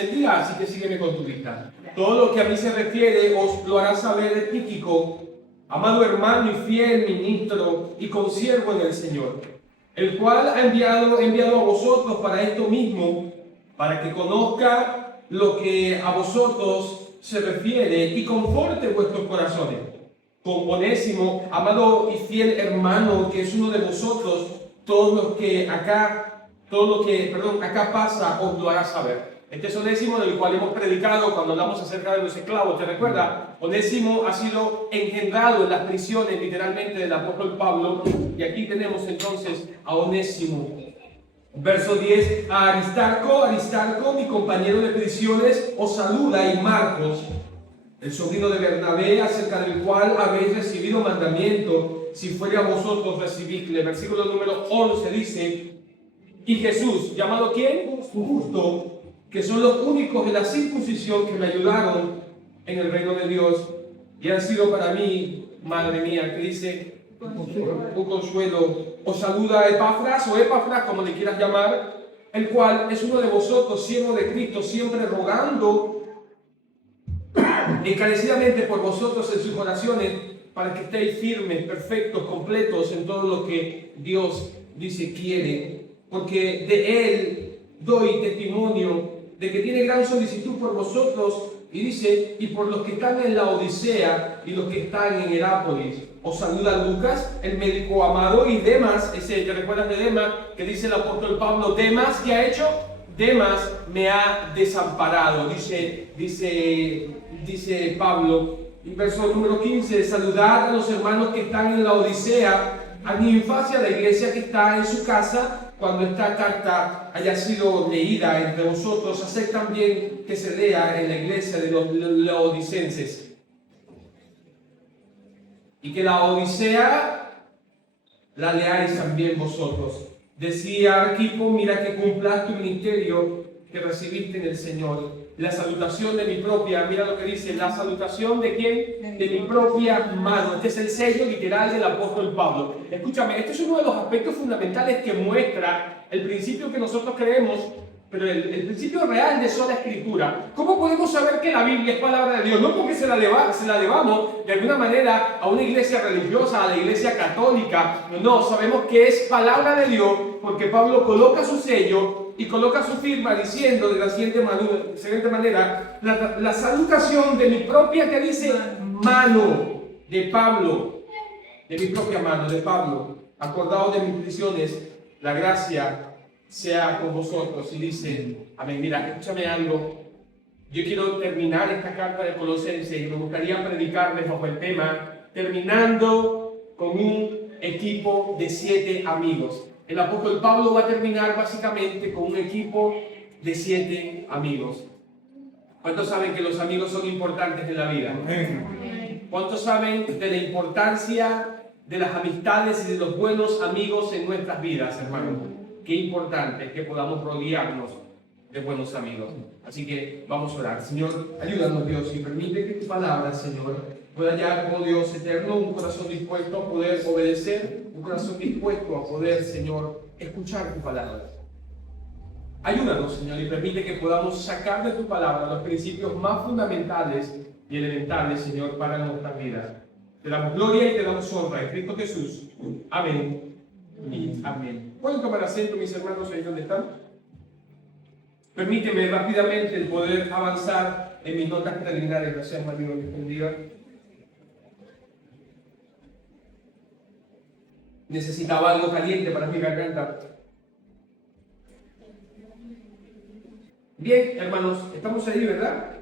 encendida, así que sígueme con tu lista. Todo lo que a mí se refiere os lo hará saber Tíquico, amado hermano y fiel ministro y consiervo en el Señor, el cual ha enviado a vosotros para esto mismo, para que conozca lo que a vosotros se refiere y conforte vuestros corazones. Con Onésimo, amado y fiel hermano, que es uno de vosotros, todo lo que acá pasa, os lo hará saber. Este es Onésimo, del cual hemos predicado cuando hablamos acerca de los esclavos. ¿Te recuerda? Onésimo ha sido engendrado en las prisiones, literalmente, del apóstol Pablo. Y aquí tenemos entonces a Onésimo. Verso 10, a Aristarco, mi compañero de prisiones, os saluda, y Marcos, el sobrino de Bernabé, acerca del cual habéis recibido mandamiento, si fuere a vosotros recibidle. Versículo número 11 dice, y Jesús, ¿llamado quién? Justo, que son los únicos de la circuncisión que me ayudaron en el reino de Dios y han sido para mí, madre mía, que dice, un consuelo. Os saluda Epafras, o Epafras, como le quieras llamar, el cual es uno de vosotros, siervo de Cristo, siempre rogando encarecidamente por vosotros en sus oraciones, para que estéis firmes, perfectos, completos en todo lo que Dios dice quiere, porque de Él doy testimonio de que tiene gran solicitud por vosotros, y dice, y por los que están en la Odisea y los que están en Herápolis. Os saluda Lucas, el médico amado, y Demas, ese que recuerdas de Demas, que dice el apóstol Pablo, Demas, ¿qué ha hecho? Demas me ha desamparado, dice Pablo. En verso número 15, saludad a los hermanos que están en la Odisea, a Ninfas y a la iglesia que está en su casa. Cuando esta carta haya sido leída entre vosotros, haced también que se lea en la iglesia de los laodicenses. Y que la Odisea la leáis también vosotros. Decía Arquipo, mira que cumplas tu ministerio que recibiste en el Señor. La salutación de mi propia, mira lo que dice, la salutación de quién? De mi propia mano. Este es el sello literal del apóstol Pablo. Escúchame, este es uno de los aspectos fundamentales que muestra el principio que nosotros creemos, pero el principio real de sola escritura. ¿Cómo podemos saber que la Biblia es palabra de Dios? No porque se la debamos de alguna manera a una iglesia religiosa, a la iglesia católica. No, sabemos que es palabra de Dios porque Pablo coloca su sello y coloca su firma diciendo de la siguiente manera, la salutación de mi propia, que dice, mano de Pablo, de mi propia mano, de Pablo, acordado de mis prisiones, la gracia sea con vosotros. Y dice, amén. Mira, escúchame algo. Yo quiero terminar esta carta de Colosenses y me gustaría predicarles bajo el tema, terminando con un equipo de 7 amigos. El apóstol Pablo va a terminar básicamente con un equipo de 7 amigos. ¿Cuántos saben que los amigos son importantes en la vida? ¿Cuántos saben de la importancia de las amistades y de los buenos amigos en nuestras vidas, hermanos? Qué importante es que podamos rodearnos de buenos amigos. Así que vamos a orar. Señor, ayúdanos, Dios, y permite que tu palabra, Señor, pueda hallar, como Dios eterno, un corazón dispuesto a poder obedecer, un corazón dispuesto a poder, Señor, escuchar tu palabra. Ayúdanos, Señor, y permite que podamos sacar de tu palabra los principios más fundamentales y elementales, Señor, para nuestras vidas. Te damos gloria y te damos honra en Cristo Jesús. Amén. Y amén. ¿Pueden tomar asiento, mis hermanos, ahí donde están? Permíteme rápidamente el poder avanzar en mis notas preliminares. Gracias, Mario, que bendiga. Necesitaba algo caliente para mi garganta. Bien, hermanos, estamos ahí, ¿verdad?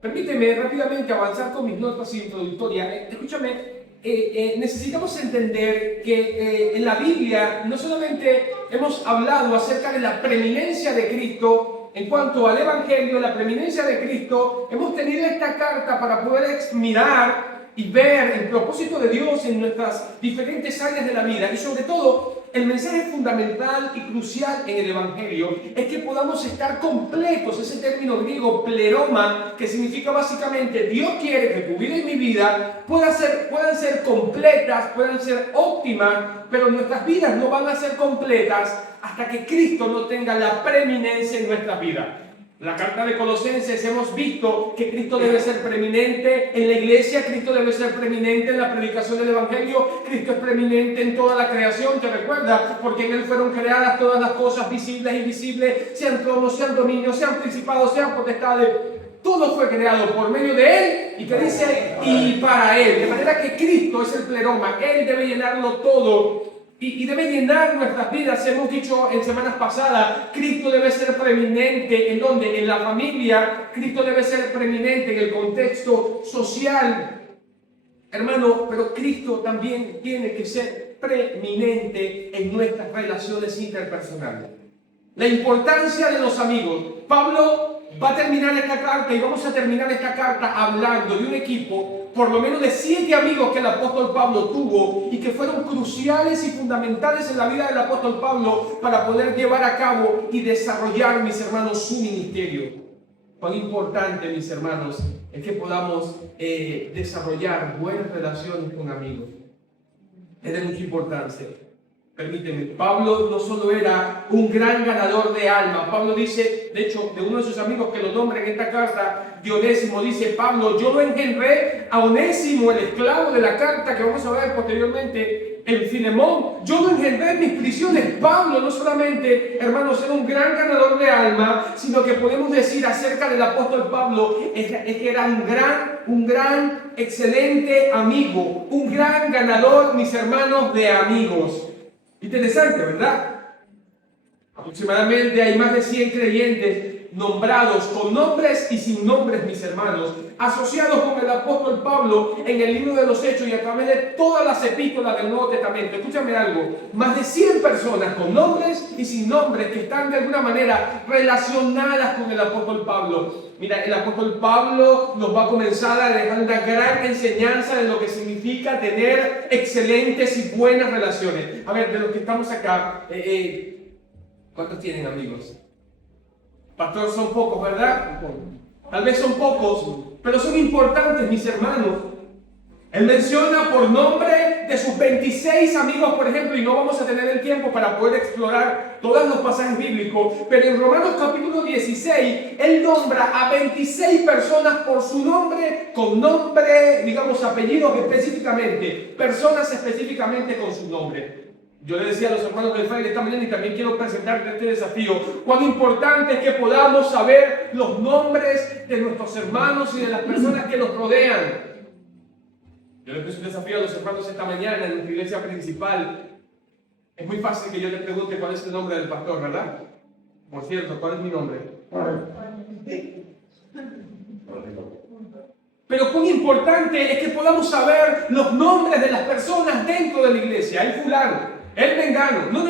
Permíteme rápidamente avanzar con mis notas introductorias. Escúchame. Necesitamos entender que en la Biblia no solamente hemos hablado acerca de la preeminencia de Cristo en cuanto al Evangelio, la preeminencia de Cristo, hemos tenido esta carta para poder mirar y ver el propósito de Dios en nuestras diferentes áreas de la vida y sobre todo el mensaje fundamental y crucial en el Evangelio es que podamos estar completos. Ese término griego pleroma, que significa básicamente Dios quiere que tu vida y mi vida puedan ser completas, puedan ser óptimas, pero nuestras vidas no van a ser completas hasta que Cristo no tenga la preeminencia en nuestras vidas. La carta de Colosenses hemos visto que Cristo debe ser preeminente en la iglesia, Cristo debe ser preeminente en la predicación del Evangelio, Cristo es preeminente en toda la creación, ¿te recuerdas? Porque en Él fueron creadas todas las cosas visibles e invisibles, sean tronos, sean dominios, sean principados, sean potestades. Todo fue creado por medio de Él y que dice, y para Él. De manera que Cristo es el pleroma, Él debe llenarlo todo. Y debe llenar nuestras vidas. Hemos dicho en semanas pasadas, Cristo debe ser preeminente. ¿En dónde? En la familia. Cristo debe ser preeminente en el contexto social. Hermano, pero Cristo también tiene que ser preeminente en nuestras relaciones interpersonales. La importancia de los amigos. Pablo va a terminar esta carta y vamos a terminar esta carta hablando de un equipo, por lo menos de 7 amigos que el apóstol Pablo tuvo y que fueron cruciales y fundamentales en la vida del apóstol Pablo para poder llevar a cabo y desarrollar, mis hermanos, su ministerio. Cuán importante, mis hermanos, es que podamos desarrollar buenas relaciones con amigos. Es de mucha importancia. Permíteme, Pablo no solo era un gran ganador de almas. Pablo dice, de hecho, de uno de sus amigos que lo nombra en esta carta, de Onésimo, dice Pablo, yo lo engendré a Onésimo, el esclavo de la carta que vamos a ver posteriormente en Filemón. Yo lo engendré en mis prisiones. Pablo no solamente, hermanos, era un gran ganador de almas, sino que podemos decir acerca del apóstol Pablo, es que era un gran, excelente amigo, un gran ganador, mis hermanos, de amigos. Interesante, ¿verdad? Aproximadamente hay más de 100 creyentes nombrados con nombres y sin nombres, mis hermanos, asociados con el apóstol Pablo en el libro de los Hechos y a través de todas las epístolas del Nuevo Testamento. Escúchame algo, más de 100 personas con nombres y sin nombres que están de alguna manera relacionadas con el apóstol Pablo. Mira, el apóstol Pablo nos va a comenzar a dejar una gran enseñanza de lo que significa tener excelentes y buenas relaciones. A ver, de los que estamos acá, ¿cuántos tienen amigos? Pastor, son pocos, ¿verdad? Tal vez son pocos, pero son importantes, mis hermanos. Él menciona por nombre de sus 26 amigos, por ejemplo, y no vamos a tener el tiempo para poder explorar todos los pasajes bíblicos, pero en Romanos capítulo 16, él nombra a 26 personas por su nombre, con nombre, digamos, apellidos específicamente, personas específicamente con su nombre. Yo le decía a los hermanos del Fire esta mañana y también quiero presentarte este desafío. Cuán importante es que podamos saber los nombres de nuestros hermanos y de las personas que nos rodean. Yo le puse un desafío a los hermanos esta mañana en nuestra iglesia principal. Es muy fácil que yo le pregunte cuál es el nombre del pastor, ¿verdad? Por cierto, ¿cuál es mi nombre? Pero cuán importante es que podamos saber los nombres de las personas dentro de la iglesia. El fulano, el mengano. No.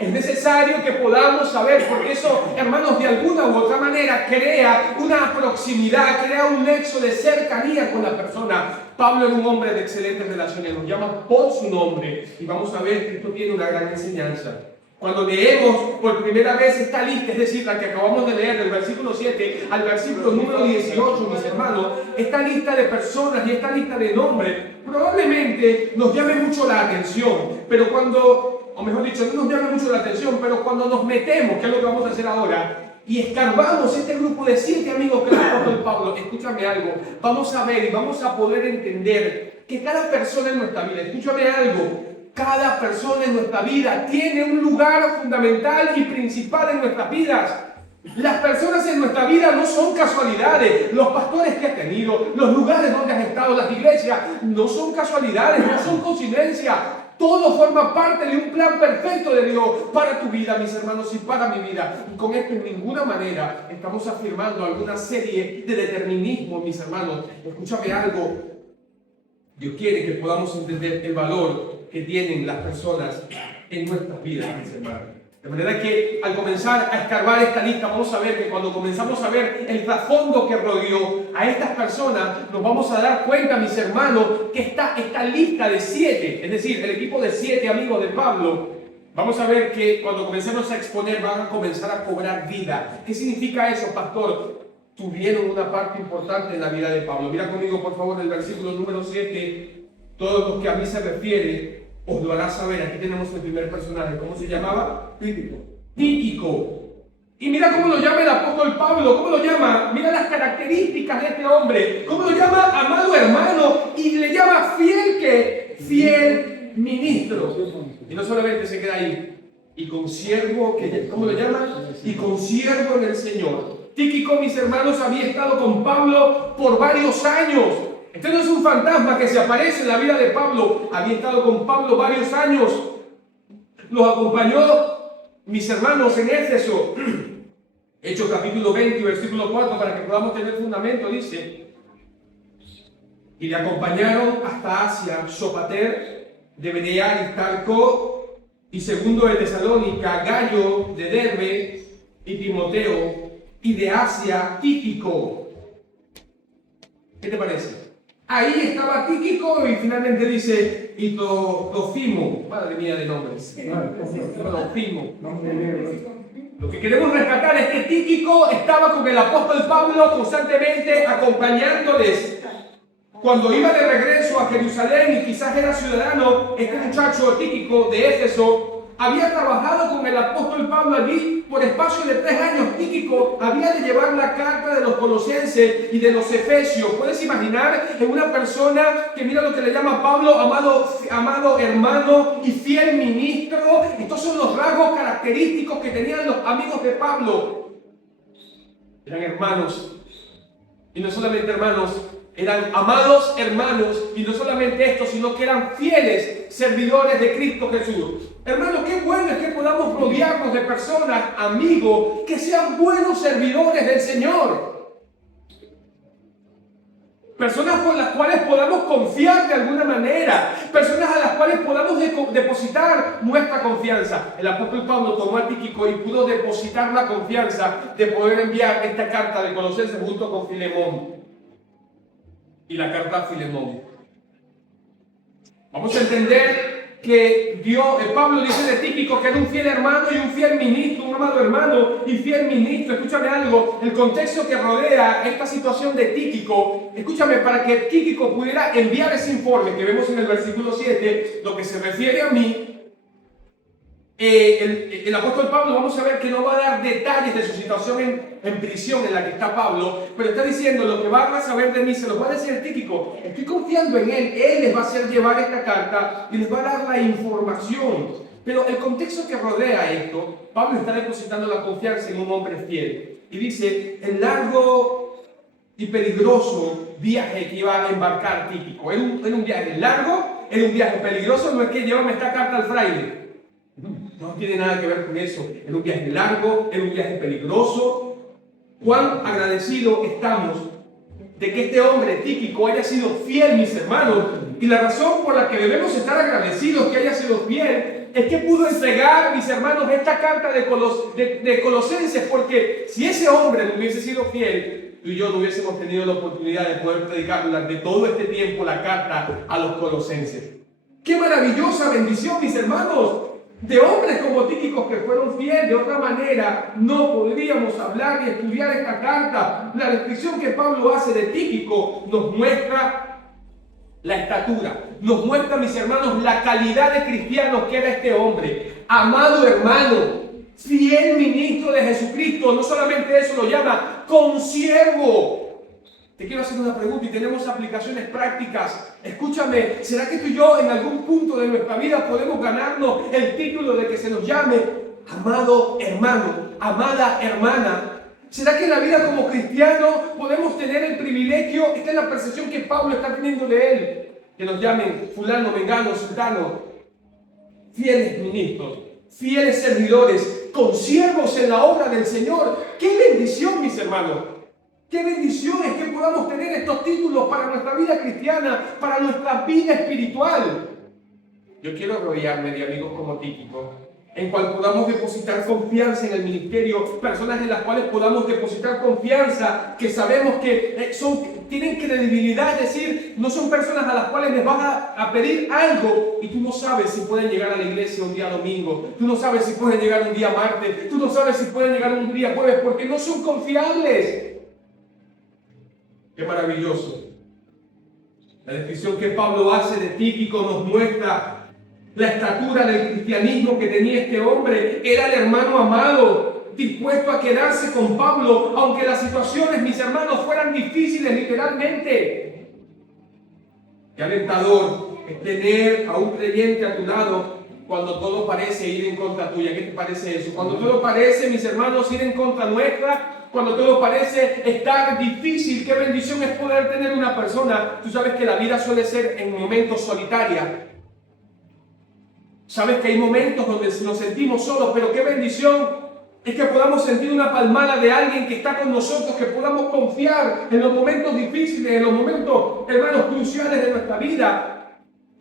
Es necesario que podamos saber, porque eso, hermanos, de alguna u otra manera crea una proximidad, crea un nexo de cercanía con la persona. Pablo era un hombre de excelentes relaciones, nos llama por su nombre y vamos a ver que esto tiene una gran enseñanza. Cuando leemos por primera vez esta lista, es decir, la que acabamos de leer del versículo 7 al versículo número 18, mis hermanos, esta lista de personas y esta lista de nombres probablemente nos llame mucho la atención, pero cuando, o mejor dicho, no nos llame mucho la atención, pero cuando nos metemos, que es lo que vamos a hacer ahora, y escarbamos este grupo de 7 amigos que el apóstol Pablo, escúchame algo, vamos a ver y vamos a poder entender que cada persona en nuestra vida, escúchame algo, cada persona en nuestra vida tiene un lugar fundamental y principal en nuestras vidas. Las personas en nuestra vida no son casualidades. Los pastores que has tenido, los lugares donde has estado, las iglesias, no son casualidades, no son coincidencias. Todo forma parte de un plan perfecto de Dios para tu vida, mis hermanos, y para mi vida. Y con esto en ninguna manera estamos afirmando alguna serie de determinismo, mis hermanos. Escúchame algo. Dios quiere que podamos entender el valor que tienen las personas en nuestras vidas, mis hermanos. De manera que al comenzar a escarbar esta lista, vamos a ver que cuando comenzamos a ver el trasfondo que rodeó a estas personas, nos vamos a dar cuenta, mis hermanos, que esta lista de 7, es decir, el equipo de 7 amigos de Pablo, vamos a ver que cuando comencemos a exponer van a comenzar a cobrar vida. ¿Qué significa eso, pastor? Tuvieron una parte importante en la vida de Pablo. Mira conmigo, por favor, el versículo número 7. Todos los que a mí se refiere, os lo hará saber. Aquí tenemos el primer personaje. ¿Cómo se llamaba? Tíquico. Y mira cómo lo llama el apóstol Pablo, cómo lo llama, mira las características de este hombre, cómo lo llama amado hermano y le llama fiel ministro. Y no solamente se queda ahí, y consiervo, ¿cómo lo llama? Y consiervo en el Señor. Tíquico, mis hermanos, había estado con Pablo por varios años. Este no es un fantasma que se aparece en la vida de Pablo, había estado con Pablo varios años. Los acompañó, mis hermanos, en Éfeso. Hechos capítulo 20, versículo 4, para que podamos tener fundamento, dice: y le acompañaron hasta Asia, Sopater, de Berea, Aristarco, y segundo de Tesalónica, Gallo, de Derbe, y Timoteo, y de Asia, Tíquico. ¿Qué te parece? Ahí estaba Tíquico y finalmente dice, y Tofimo, madre mía de nombres, Tofimo. Lo que queremos rescatar es que Tíquico estaba con el apóstol Pablo constantemente acompañándoles. Cuando iba de regreso a Jerusalén y quizás era ciudadano, este muchacho Tíquico de Éfeso había trabajado con el apóstol Pablo allí por espacio de 3 años. Tíquico había de llevar la carta de los Colosenses y de los Efesios. ¿Puedes imaginar en una persona que mira lo que le llama Pablo, amado hermano y fiel ministro? Estos son los rasgos característicos que tenían los amigos de Pablo. Eran hermanos, y no solamente hermanos, eran amados hermanos, y no solamente esto, sino que eran fieles servidores de Cristo Jesús. Hermanos, qué bueno es que podamos rodearnos de personas, amigos, que sean buenos servidores del Señor. Personas por las cuales podamos confiar de alguna manera. Personas a las cuales podamos depositar nuestra confianza. El apóstol Pablo tomó a Tíquico y pudo depositar la confianza de poder enviar esta carta de Colosenses junto con Filemón. Y la carta a Filemón. Vamos a entender que Pablo dice de Tíquico que era un fiel hermano y un fiel ministro, un amado hermano y fiel ministro. Escúchame algo, el contexto que rodea esta situación de Tíquico, escúchame, para que Tíquico pudiera enviar ese informe que vemos en el versículo 7, lo que se refiere a mí, el apóstol Pablo, vamos a ver que no va a dar detalles de su situación en prisión en la que está Pablo, pero está diciendo: lo que van a saber de mí se los va a decir el Tíquico. Estoy confiando en él les va a hacer llevar esta carta y les va a dar la información. Pero el contexto que rodea esto, Pablo está depositando la confianza en un hombre fiel. Y dice: el largo y peligroso viaje que iba a embarcar Tíquico. Era un viaje largo, era un viaje peligroso, no es que llévame esta carta al fraile. No tiene nada que ver con eso. Es un viaje largo, es un viaje peligroso. Cuán agradecidos estamos de que este hombre Tíquico haya sido fiel, mis hermanos. Y la razón por la que debemos estar agradecidos que haya sido fiel es que pudo entregar, mis hermanos, esta carta de Colosenses, porque si ese hombre no hubiese sido fiel, tú y yo no hubiésemos tenido la oportunidad de poder predicar durante todo este tiempo la carta a los Colosenses. ¡Qué maravillosa bendición, mis hermanos! De hombres como Tíquico que fueron fieles. De otra manera no podríamos hablar y estudiar esta carta. La descripción que Pablo hace de Tíquico nos muestra la estatura, nos muestra, mis hermanos, la calidad de cristiano que era este hombre. Amado hermano, fiel ministro de Jesucristo. No solamente eso, lo llama consiervo. Te quiero hacer una pregunta y tenemos aplicaciones prácticas. Escúchame, ¿será que tú y yo en algún punto de nuestra vida podemos ganarnos el título de que se nos llame amado hermano, amada hermana? ¿Será que en la vida como cristiano podemos tener el privilegio? Esta es la percepción que Pablo está teniendo de él. Que nos llamen fulano, mengano, sultano. Fieles ministros, fieles servidores, consiervos en la obra del Señor. ¡Qué bendición, mis hermanos! ¡Qué bendición es que podamos tener estos títulos para nuestra vida cristiana, para nuestra vida espiritual! Yo quiero rodearme de amigos como Tíquico, en cual podamos depositar confianza en el ministerio, personas en las cuales podamos depositar confianza, que sabemos que tienen credibilidad, es decir, no son personas a las cuales les vas a pedir algo y tú no sabes si pueden llegar a la iglesia un día domingo, tú no sabes si pueden llegar un día martes, tú no sabes si pueden llegar un día jueves, porque no son confiables. ¡Qué maravilloso! La descripción que Pablo hace de Tíquico nos muestra la estatura del cristianismo que tenía este hombre. Era el hermano amado. dispuesto a quedarse con Pablo, aunque las situaciones, mis hermanos, fueran difíciles literalmente. Qué alentador es tener a un creyente a tu lado cuando todo parece ir en contra tuya. ¿Qué te parece eso? Cuando todo parece, mis hermanos, ir en contra nuestra, cuando todo parece estar difícil, qué bendición es poder tener una persona. Tú sabes que la vida suele ser en momentos solitaria. Sabes que hay momentos donde nos sentimos solos, pero qué bendición es que podamos sentir una palmada de alguien que está con nosotros, que podamos confiar en los momentos difíciles, en los momentos, hermanos, cruciales de nuestra vida.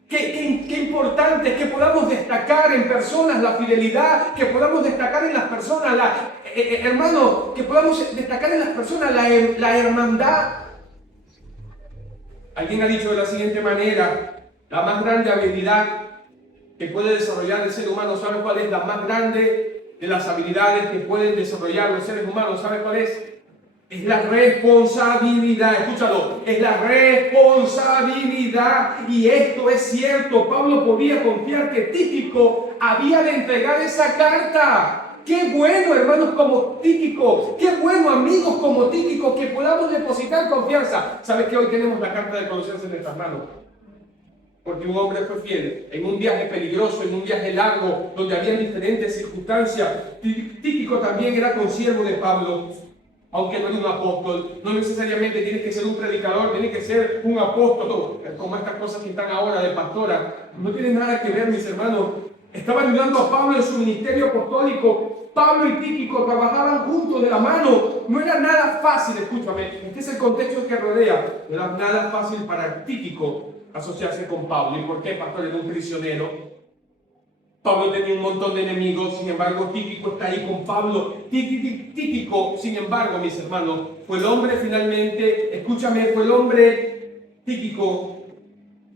Qué importante es que podamos destacar en personas la fidelidad, que podamos destacar en las personas, hermano, que podamos destacar en las personas la hermandad. Alguien ha dicho de la siguiente manera: la más grande habilidad que puede desarrollar el ser humano, ¿sabe cuál es? La más grande de las habilidades que pueden desarrollar los seres humanos, ¿sabe cuál es? Es la responsabilidad. Escúchalo, es la responsabilidad. Y esto es cierto. Pablo podía confiar que Tíquico había de entregar esa carta. Qué bueno, hermanos, como Tíquico. Qué bueno, amigos como Tíquico, que podamos depositar confianza. ¿Sabes que hoy tenemos la carta de Colosenses en nuestras manos? Porque un hombre fue fiel en un viaje peligroso, en un viaje largo, donde había diferentes circunstancias. Tíquico también era consiervo de Pablo, aunque no era un apóstol. No necesariamente tiene que ser un predicador, tiene que ser un apóstol, como estas cosas que están ahora de pastora. No tiene nada que ver, mis hermanos. Estaba ayudando a Pablo en su ministerio apostólico. Pablo y Tíquico trabajaban juntos de la mano. No era nada fácil, escúchame, este es el contexto que rodea. No era nada fácil para Tíquico asociarse con Pablo. ¿Y por qué, pastor? Era un prisionero. Pablo tenía un montón de enemigos, sin embargo Tíquico está ahí con Pablo. Tíquico, sin embargo, mis hermanos, fue el hombre finalmente, escúchame, Tíquico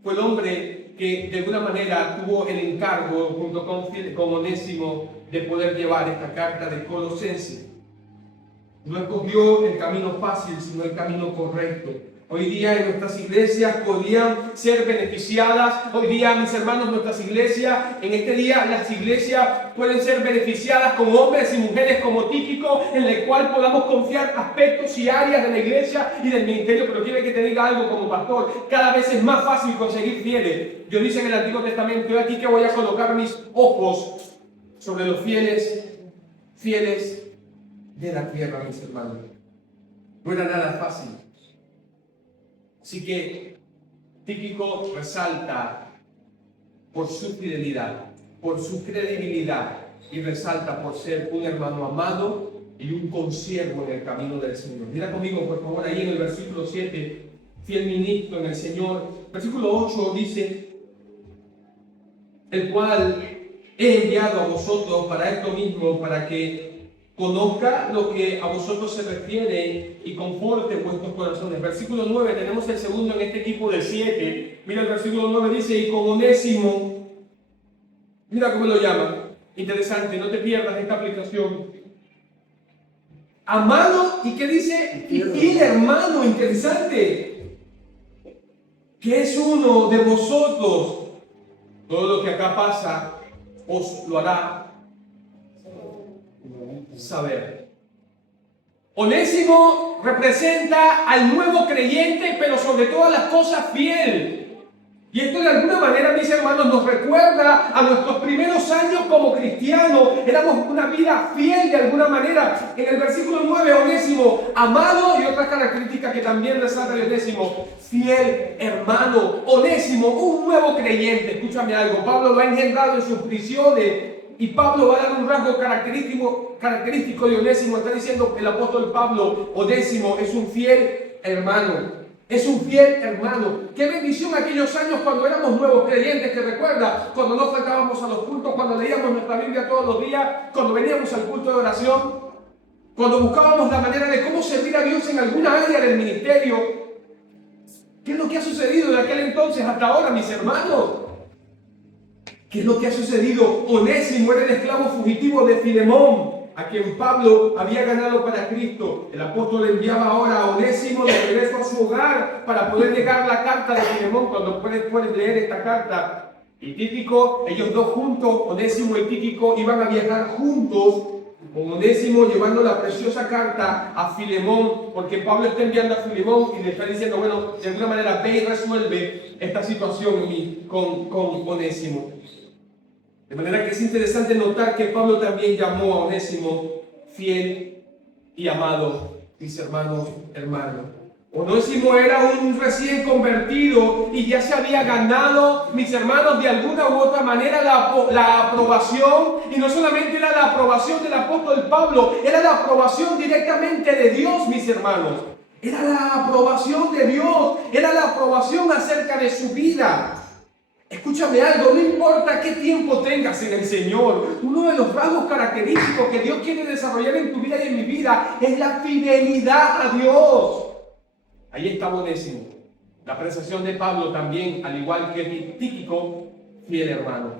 fue el hombre que de alguna manera tuvo el encargo, junto con Onésimo, de poder llevar esta carta de Colosenses. No escogió el camino fácil, sino el camino correcto. Hoy día en nuestras iglesias podían ser beneficiadas. Hoy día, mis hermanos, nuestras iglesias, en este día las iglesias pueden ser beneficiadas con hombres y mujeres como Tíquico, en el cual podamos confiar aspectos y áreas de la iglesia y del ministerio. Pero quiero que te diga algo como pastor: cada vez es más fácil conseguir fieles. Dios dice en el Antiguo Testamento: yo aquí que voy a colocar mis ojos sobre los fieles de la tierra, mis hermanos. No era nada fácil. Así que Tíquico resalta por su fidelidad, por su credibilidad, y resalta por ser un hermano amado y un consiervo en el camino del Señor. Mira conmigo, por favor, ahí en el versículo 7, fiel ministro en el Señor. Versículo 8 dice: el cual he enviado a vosotros para esto mismo, para que conozca lo que a vosotros se refiere y conforte vuestros corazones. Versículo 9, tenemos el segundo en este equipo de 7. Mira el versículo 9, dice: y con Onésimo, mira cómo lo llama. Interesante, no te pierdas esta aplicación. Amado, ¿y qué dice? Y fiel hermano, interesante, que es uno de vosotros. Todo lo que acá pasa os lo hará saber. Onésimo representa al nuevo creyente, pero sobre todas las cosas fiel. Y esto de alguna manera, mis hermanos, nos recuerda a nuestros primeros años como cristianos. Éramos una vida fiel de alguna manera. En el versículo 9, Onésimo, amado, y otras características que también resalta de Onésimo: fiel hermano. Onésimo, un nuevo creyente. Escúchame algo, Pablo lo ha engendrado en sus prisiones. Y Pablo va a dar un rasgo característico de Onésimo. Está diciendo el apóstol Pablo: Onésimo es un fiel hermano. Es un fiel hermano. Qué bendición aquellos años cuando éramos nuevos creyentes. ¿Te recuerdas? Cuando no faltábamos a los cultos, cuando leíamos nuestra Biblia todos los días, cuando veníamos al culto de oración, cuando buscábamos la manera de cómo servir a Dios en alguna área del ministerio. ¿Qué es lo que ha sucedido de aquel entonces hasta ahora, mis hermanos? ¿Qué es lo que ha sucedido? Onésimo era el esclavo fugitivo de Filemón, a quien Pablo había ganado para Cristo. El apóstol enviaba ahora a Onésimo de regreso a su hogar para poder llegar la carta de Filemón. Cuando puedes leer esta carta. Y Tíquico, ellos dos juntos, Onésimo y Tíquico, iban a viajar juntos con Onésimo llevando la preciosa carta a Filemón, porque Pablo está enviando a Filemón y le está diciendo, bueno, de alguna manera ve y resuelve esta situación con Onésimo. De manera que es interesante notar que Pablo también llamó a Onésimo fiel y amado, mis hermanos, Onésimo era un recién convertido y ya se había ganado, mis hermanos, de alguna u otra manera la aprobación, y no solamente era la aprobación del apóstol Pablo, era la aprobación directamente de Dios, mis hermanos. Era la aprobación de Dios, era la aprobación acerca de su vida. Escúchame algo, no importa qué tiempo tengas en el Señor, uno de los rasgos característicos que Dios quiere desarrollar en tu vida y en mi vida es la fidelidad a Dios. Ahí está Onésimo. La apreciación de Pablo también, al igual que Tíquico, fiel hermano.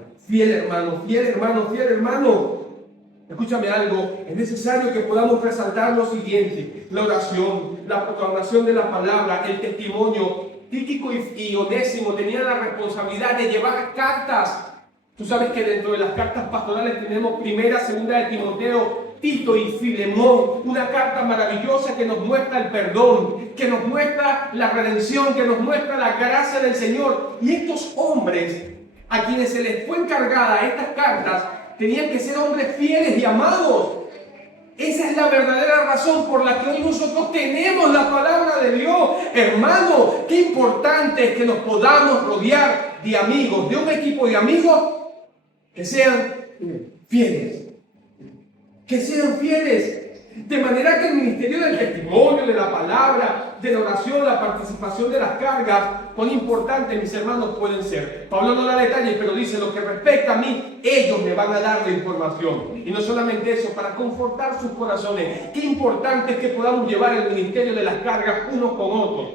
Escúchame algo, es necesario que podamos resaltar lo siguiente: la oración, la proclamación de la palabra, el testimonio. Tíquico y Onésimo tenían la responsabilidad de llevar cartas. Tú sabes que dentro de las cartas pastorales tenemos primera, segunda de Timoteo, Tito y Filemón, una carta maravillosa que nos muestra el perdón, que nos muestra la redención, que nos muestra la gracia del Señor. Y estos hombres, a quienes se les fue encargada estas cartas, tenían que ser hombres fieles y amados. Esa es la verdadera razón por la que hoy nosotros tenemos la palabra de Dios. Hermano, qué importante es que nos podamos rodear de amigos, de un equipo de amigos que sean fieles. Que sean fieles. De manera que el ministerio del testimonio, de la palabra, de la oración, la participación de las cargas, cuán importantes, mis hermanos, pueden ser. Pablo no da detalles, pero dice: lo que respecta a mí, ellos me van a dar la información. Y no solamente eso, para confortar sus corazones. Qué importante es que podamos llevar el ministerio de las cargas unos con otros.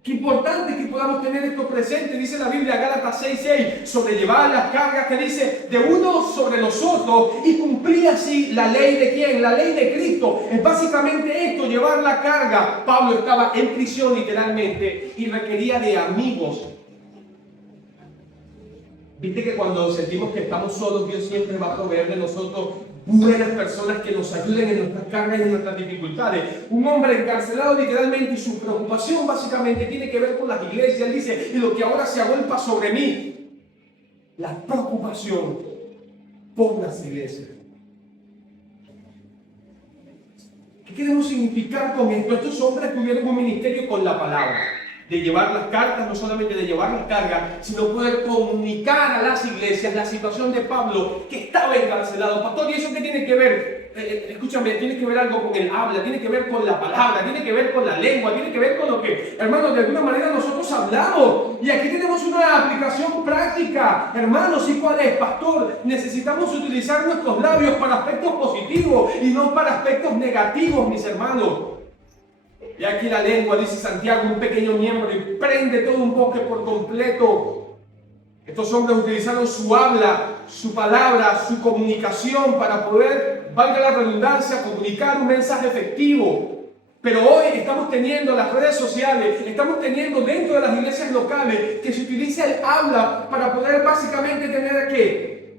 Qué importante es que podamos tener esto presente. Dice la Biblia, Gálatas 6:6, sobrellevar las cargas, que dice, de unos sobre los otros, y cumplir así la ley de ¿quién? La ley de Cristo. Es básicamente esto, llevar la carga. Pablo estaba en prisión literalmente y requería de amigos. Viste que cuando sentimos que estamos solos, Dios siempre va a proveer de nosotros buenas personas que nos ayuden en nuestras cargas y en nuestras dificultades. Un hombre encarcelado literalmente, y su preocupación básicamente tiene que ver con las iglesias. Él dice: y lo que ahora se agolpa sobre mí, la preocupación por las iglesias. ¿Qué queremos significar con esto? Estos hombres tuvieron un ministerio con la palabra, de llevar las cartas, no solamente de llevar las cargas, sino poder comunicar a las iglesias la situación de Pablo, que estaba encarcelado. Pastor, ¿y eso qué tiene que ver? Escúchame, tiene que ver algo con el habla, tiene que ver con la palabra, tiene que ver con la lengua, tiene que ver con lo que, hermanos, de alguna manera nosotros hablamos. Y aquí tenemos una aplicación práctica. Hermanos, ¿y cuál es, pastor? Necesitamos utilizar nuestros labios para aspectos positivos y no para aspectos negativos, mis hermanos. Y aquí la lengua, dice Santiago, un pequeño miembro, y prende todo un bosque por completo. Estos hombres utilizaron su habla, su palabra, su comunicación para poder, valga la redundancia, comunicar un mensaje efectivo. Pero hoy estamos teniendo las redes sociales, estamos teniendo dentro de las iglesias locales que se utiliza el habla para poder básicamente tener que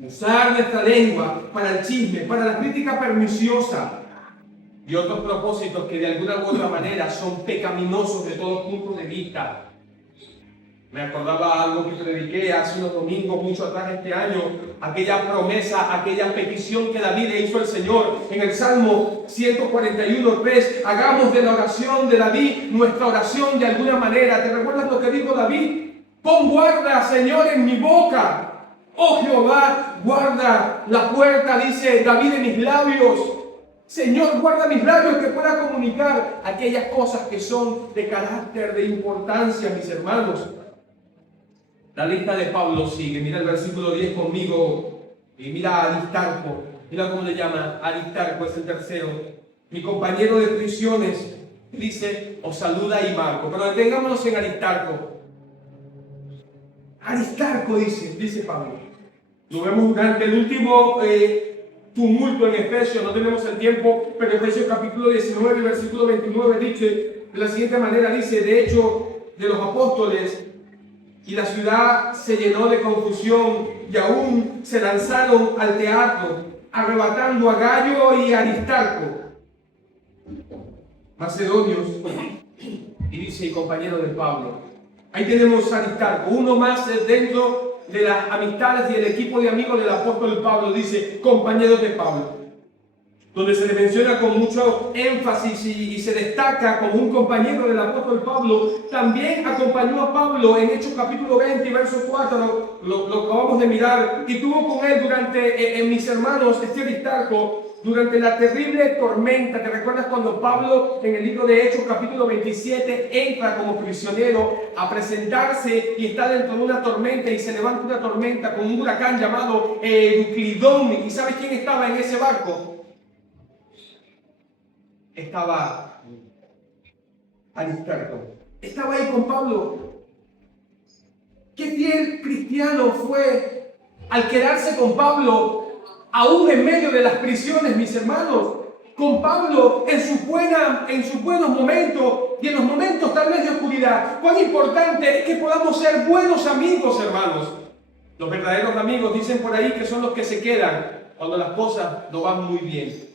usar nuestra lengua para el chisme, para la crítica perniciosa y otros propósitos que de alguna u otra manera son pecaminosos de todo punto de vista. Me acordaba algo que prediqué hace unos domingos, mucho atrás este año, aquella promesa, aquella petición que David le hizo al Señor en el Salmo 141:3. Hagamos de la oración de David nuestra oración de alguna manera. ¿Te recuerdas lo que dijo David? Pon guarda, Señor, en mi boca. Oh Jehová, guarda la puerta, dice David, en mis labios. Señor, guarda mis labios, que pueda comunicar aquellas cosas que son de carácter, de importancia, mis hermanos. La lista de Pablo sigue. Mira el versículo 10 conmigo. Y mira a Aristarco. Mira cómo le llama. Aristarco es el tercero. Mi compañero de prisiones. Dice, os saluda y Marco. Pero detengámonos en Aristarco. Aristarco dice Pablo. Lo vemos durante el último tumulto en Efesios. No tenemos el tiempo, pero Efesios capítulo 19, versículo 29 dice de la siguiente manera. Dice, de hecho, de los apóstoles, y la ciudad se llenó de confusión y aún se lanzaron al teatro, arrebatando a Gayo y Aristarco, macedonios, y dice, y compañero de Pablo. Ahí tenemos a Aristarco, uno más dentro de las amistades y el equipo de amigos del apóstol Pablo, dice, compañeros de Pablo, donde se le menciona con mucho énfasis y se destaca como un compañero del apóstol Pablo. También acompañó a Pablo en Hechos capítulo 20, verso 4, lo acabamos de mirar, y tuvo con él durante, mis hermanos, Aristarco, durante la terrible tormenta. ¿Te recuerdas cuando Pablo en el libro de Hechos capítulo 27 entra como prisionero a presentarse y está dentro de una tormenta y se levanta una tormenta con un huracán llamado Euclidón? ¿Y sabes quién estaba en ese barco? Estaba Aristarco. Estaba ahí con Pablo. Qué fiel cristiano fue al quedarse con Pablo, aún en medio de las prisiones, mis hermanos. Con Pablo en sus buenos momentos y en los momentos tal vez de oscuridad. Cuán importante es que podamos ser buenos amigos, hermanos. Los verdaderos amigos, dicen por ahí, que son los que se quedan cuando las cosas no van muy bien.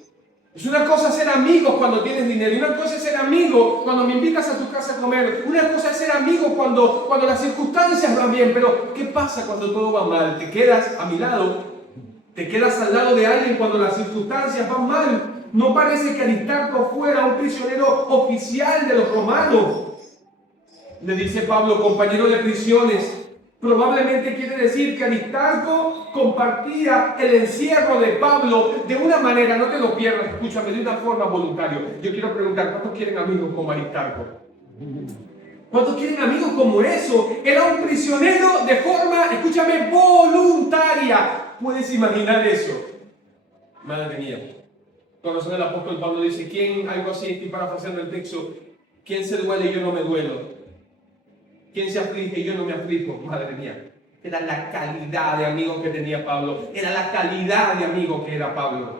Es una cosa ser amigos cuando tienes dinero, y una cosa es ser amigo cuando me invitas a tu casa a comer, una cosa es ser amigo cuando las circunstancias van bien. Pero ¿qué pasa cuando todo va mal? ¿Te quedas a mi lado? ¿Te quedas al lado de alguien cuando las circunstancias van mal? No parece que Aristarco fuera un prisionero oficial de los romanos. Le dice Pablo, compañero de prisiones. Probablemente quiere decir que Aristarco compartía el encierro de Pablo de una manera, no te lo pierdas, escúchame, de una forma voluntaria. Yo quiero preguntar, ¿cuántos quieren amigos como Aristarco? ¿Cuántos quieren amigos como eso? Era un prisionero de forma, escúchame, voluntaria. ¿Puedes imaginar eso? Madre mía. Cuando el apóstol Pablo dice, ¿quién, algo así, estoy parafraseando el texto, quién se duele y yo no me duelo? ¿Quién se aflige y yo no me aflijo? Madre mía. Era la calidad de amigo que tenía Pablo. Era la calidad de amigo que era Pablo.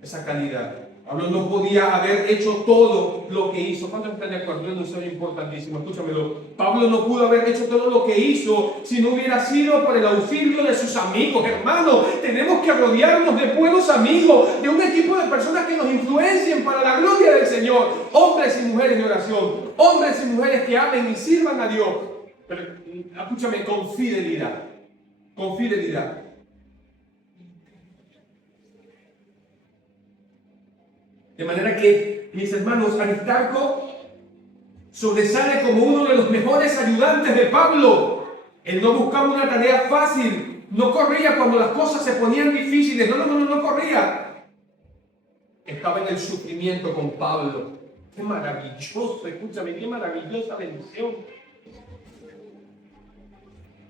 Esa calidad. Pablo no podía haber hecho todo lo que hizo. ¿Cuántos están de acuerdo? No es importantísimo. Escúchamelo. Pablo no pudo haber hecho todo lo que hizo si no hubiera sido por el auxilio de sus amigos. Hermanos, tenemos que rodearnos de buenos amigos, de un equipo de personas que nos influencien para la gloria del Señor. Hombres y mujeres de oración. Hombres y mujeres que amen y sirvan a Dios. Pero escúchame, con fidelidad. Con fidelidad. De manera que, mis hermanos, Aristarco sobresale como uno de los mejores ayudantes de Pablo. Él no buscaba una tarea fácil, no corría cuando las cosas se ponían difíciles, no corría. Estaba en el sufrimiento con Pablo. Qué maravilloso, escúchame, qué maravillosa bendición.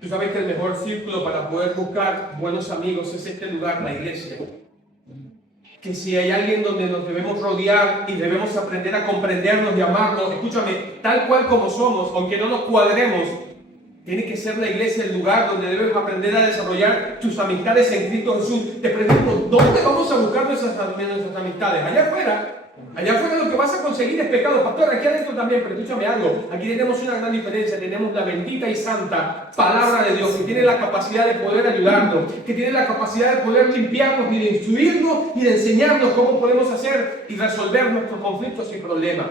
Tú sabes que el mejor círculo para poder buscar buenos amigos es este lugar, la iglesia. Que si hay alguien donde nos debemos rodear y debemos aprender a comprendernos y amarnos, escúchame, tal cual como somos, aunque no nos cuadremos, tiene que ser la iglesia el lugar donde debes aprender a desarrollar tus amistades en Cristo Jesús. Te pregunto, ¿dónde vamos a buscar nuestras amistades? Allá afuera. Allá afuera lo que vas a conseguir es pecado. Pastor, aquí adentro también, pero escúchame algo. Aquí tenemos una gran diferencia. Tenemos la bendita y santa palabra de Dios, que tiene la capacidad de poder ayudarnos, que tiene la capacidad de poder limpiarnos y de instruirnos y de enseñarnos cómo podemos hacer y resolver nuestros conflictos y problemas.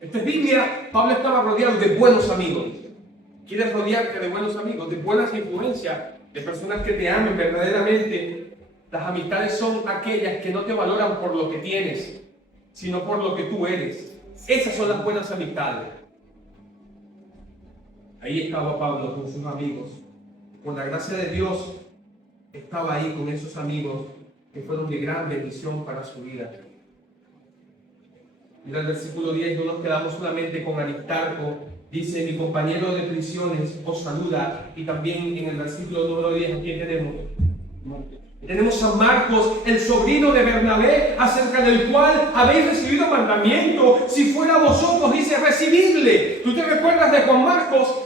Esto es Biblia. Pablo estaba rodeado de buenos amigos. ¿Quieres rodearte de buenos amigos, de buenas influencias, de personas que te amen verdaderamente? Las amistades son aquellas que no te valoran por lo que tienes, sino por lo que tú eres. Esas son las buenas amistades. Ahí estaba Pablo con sus amigos. Con la gracia de Dios, estaba ahí con esos amigos que fueron de gran bendición para su vida. Mira el versículo 10, no nos quedamos solamente con Aristarco. Dice, mi compañero de prisiones os saluda. Y también en el versículo número 10, aquí tenemos a Marcos, el sobrino de Bernabé, acerca del cual habéis recibido mandamiento. Si fuera vosotros, dice, recibidle. ¿Tú te recuerdas de Juan Marcos?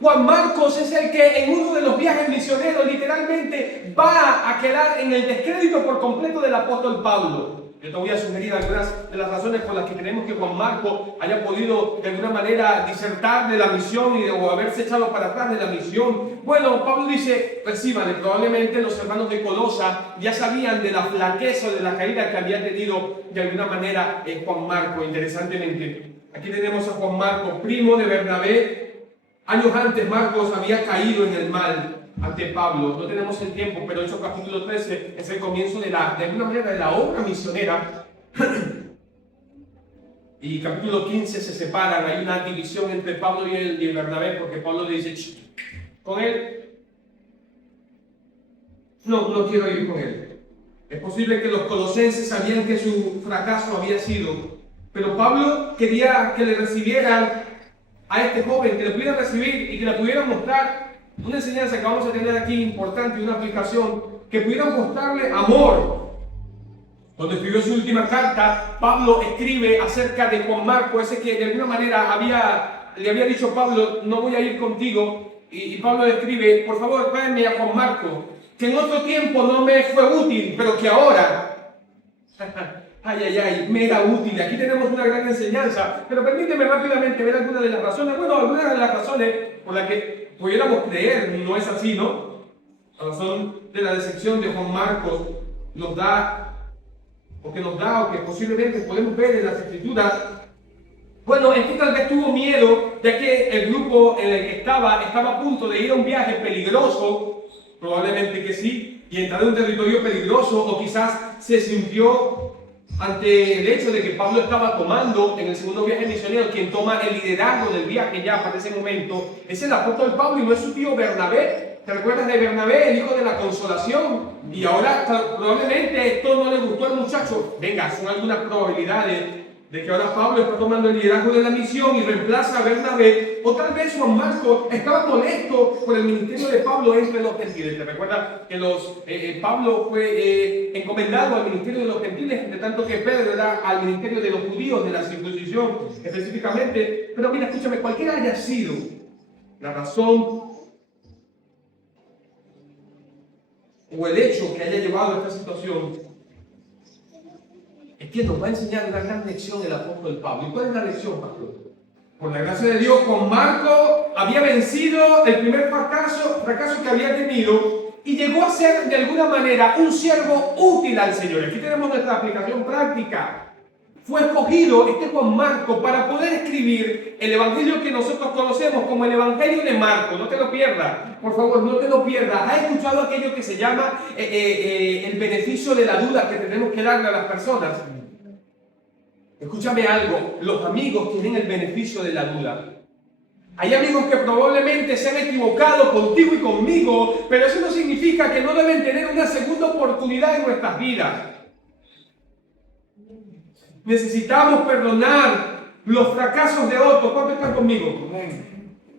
Juan Marcos es el que en uno de los viajes misioneros literalmente va a quedar en el descrédito por completo del apóstol Pablo. Yo te voy a sugerir algunas de las razones por las que creemos que Juan Marcos haya podido de alguna manera disertar de la misión o haberse echado para atrás de la misión. Bueno, Pablo dice, percíbale, probablemente los hermanos de Colosa ya sabían de la flaqueza, de la caída que había tenido de alguna manera Juan Marcos. Interesantemente, aquí tenemos a Juan Marcos, primo de Bernabé. Años antes Marcos había caído en el mal ante Pablo. No tenemos el tiempo, pero Hechos capítulo 13 es el comienzo de alguna manera de la obra misionera. Y capítulo 15 se separan, hay una división entre Pablo y Bernabé, porque Pablo le dice, con él, no quiero ir con él. Es posible que los colosenses sabían que su fracaso había sido, pero Pablo quería que le recibieran a este joven, que le pudieran recibir y que le pudieran mostrar una enseñanza que vamos a tener aquí importante, una aplicación, que pudieran mostrarle amor. Cuando escribió su última carta, Pablo escribe acerca de Juan Marcos, ese que de alguna manera le había dicho Pablo, no voy a ir contigo, y Pablo le escribe, por favor, tráeme a Juan Marcos, que en otro tiempo no me fue útil, pero que ahora, me era útil. Aquí tenemos una gran enseñanza, pero permíteme rápidamente ver algunas de las razones, algunas de las razones por las que pudiéramos creer, no es así, ¿no? La razón de la decepción de Juan Marcos nos da, o que posiblemente podemos ver en las Escrituras. Bueno, es que tal vez tuvo miedo, ya que el grupo en el que estaba a punto de ir a un viaje peligroso, probablemente que sí, y entrar en un territorio peligroso, o quizás se sintió ante el hecho de que Pablo estaba tomando en el segundo viaje misionero, quien toma el liderazgo del viaje ya para ese momento, es el apóstol Pablo y no es su tío Bernabé. ¿Te recuerdas de Bernabé, el hijo de la consolación? Y ahora probablemente esto no le gustó al muchacho. Venga, son algunas probabilidades de que ahora Pablo está tomando el liderazgo de la misión y reemplaza a Bernabé, o tal vez Juan Marcos estaba molesto por el ministerio de Pablo entre los gentiles. ¿Te recuerdas que Pablo fue encomendado al ministerio de los gentiles, entre tanto que Pedro era al ministerio de los judíos, de la circuncisión específicamente? Pero mira, escúchame, cualquiera haya sido la razón o el hecho que haya llevado a esta situación, es que nos va a enseñar una gran lección el apóstol Pablo. ¿Y cuál es la lección, pastor? Por la gracia de Dios, Juan Marcos había vencido el primer fracaso que había tenido y llegó a ser de alguna manera un siervo útil al Señor. Aquí tenemos nuestra aplicación práctica. Fue escogido este Juan Marcos para poder escribir el evangelio que nosotros conocemos como el evangelio de Marcos. No te lo pierdas, por favor, no te lo pierdas. ¿Has escuchado aquello que se llama el beneficio de la duda que tenemos que darle a las personas? Escúchame algo, los amigos tienen el beneficio de la duda. Hay amigos que probablemente se han equivocado contigo y conmigo, pero eso no significa que no deben tener una segunda oportunidad en nuestras vidas. Necesitamos perdonar los fracasos de otros. ¿Cuántos están conmigo?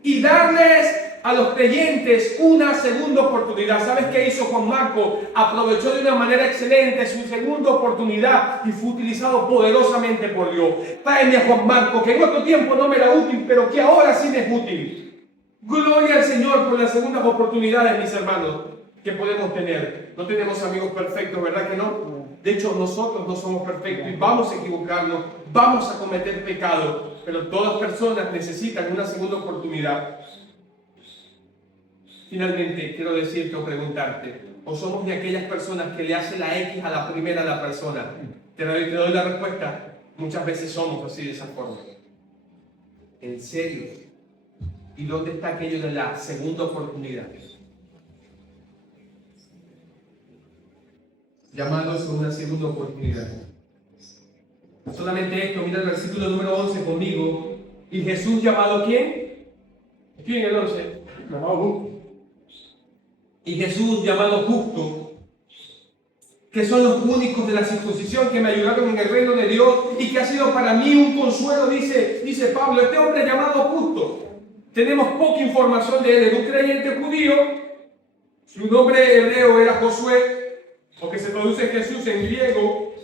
Y darles a los creyentes una segunda oportunidad. ¿Sabes qué hizo Juan Marcos? Aprovechó de una manera excelente su segunda oportunidad y fue utilizado poderosamente por Dios. Tráeme a Juan Marcos, que en otro tiempo no me era útil, pero que ahora sí me es útil. Gloria al Señor por las segundas oportunidades, mis hermanos, que podemos tener. No tenemos amigos perfectos, ¿verdad que no? De hecho, nosotros no somos perfectos y vamos a equivocarnos, vamos a cometer pecado, pero todas personas necesitan una segunda oportunidad. Finalmente, quiero decirte o preguntarte, ¿o somos de aquellas personas que le hace la X a la primera a la persona? Te doy la respuesta. Muchas veces somos así, de esa forma. ¿En serio? ¿Y dónde está aquello de la segunda oportunidad? Llamándose una segunda oportunidad. No solamente esto, mira el versículo número 11 conmigo. ¿Y Jesús llamado quién? ¿Quién el 11? Y Jesús llamado Justo, que son los únicos de la circuncisión que me ayudaron en el reino de Dios y que ha sido para mí un consuelo, dice Pablo. Este hombre llamado Justo, tenemos poca información de él, era un creyente judío, su nombre hebreo era Josué, o que se traduce Jesús en griego.